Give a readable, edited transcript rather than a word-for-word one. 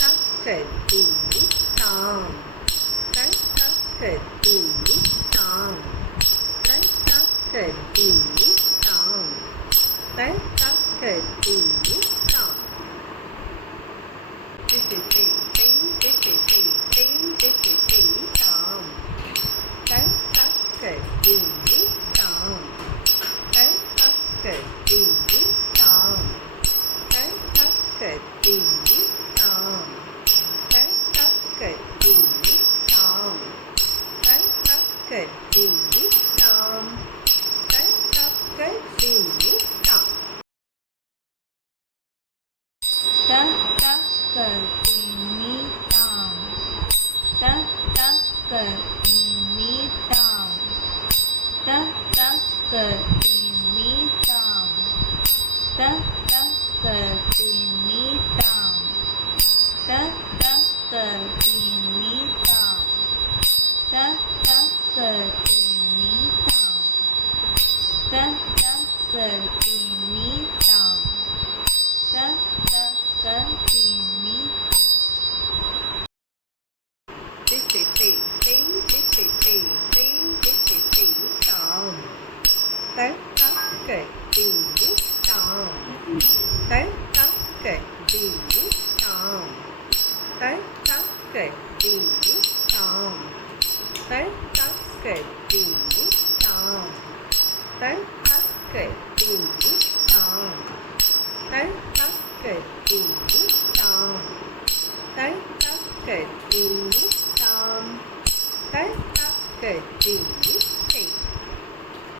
தக்கத்தி தாம் தக்கத்தி தாம் தக்கத்தி தாம் தக்கத்தி தாம் தித்தி தாம் தக்கத்தி தாம் தக்கத்தி தாம் தக்கத்தி தாம் தக்கத்தி தாம் தக்கத்தி தாம் தக்கத்தி தாம் தக்கத்திமி தாம் தக்கத்திமி தாம் தக்கத்திமி தாம் தக்கத்திமி தாம் தக்கத்திமி தாம் தக்கத்திமி தாம் தக்கத்திமி தாம் தக்கத்திமி தித்தி தாம் தக்கத்தி தாம் தக்கத்தி தாம் தக்கத்தி தாம் தக்கத்தி தாம் தக்கத்தி தாம் தக்கத்தி தாம் தக்கத்தி தாம் தக்கத்தி